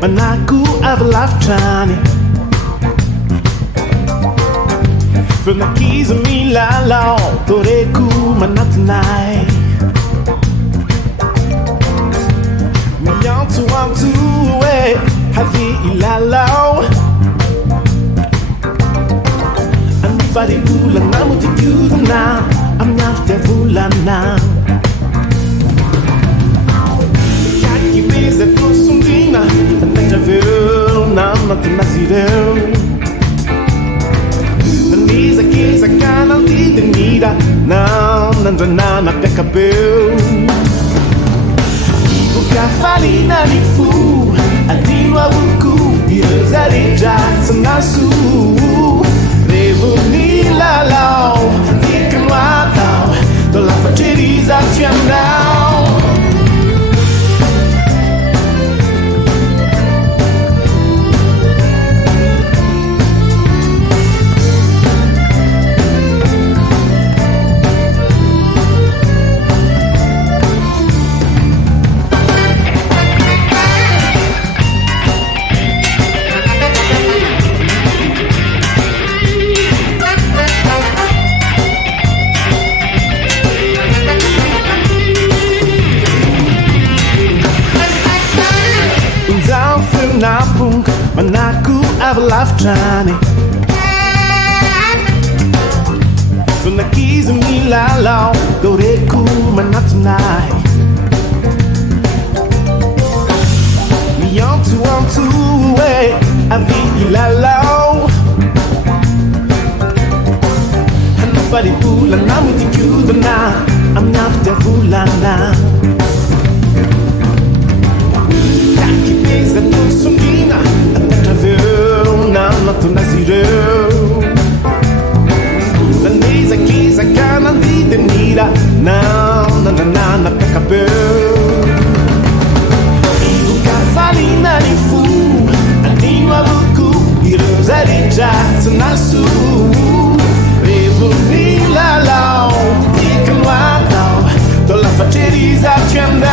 Manaku av Lafatra. From the keys of me la la, Toreku manatanai. Me on to away, Havi ilalo. And if I did bula namu to do the now, I'm not the bula now. Kaki beza kusundina, and then I will now not the Nazirel. The knees I can't lead the nida, now nana peccaboo. Kafalina ni fu, adinwa wuku, irezari Jackson nasu. Revo ni la lao, dikan watao, do la faceriza fiandao. Napung, manaku av Lafatra. From the keys of me la la, Doreku manatanai. Me on to away, Avi la la. And nobody fool, and I'm with you the now. I'm not the fool now. That no sumina, that I will now not to Nazirel. The knees I keys I can't lead the nida, now nana peccaboo. Iuka falina ni fu, anima vuku, irozari Jackson nasu. Revo ni la lao, dikan watao, do la faceriza fiandao.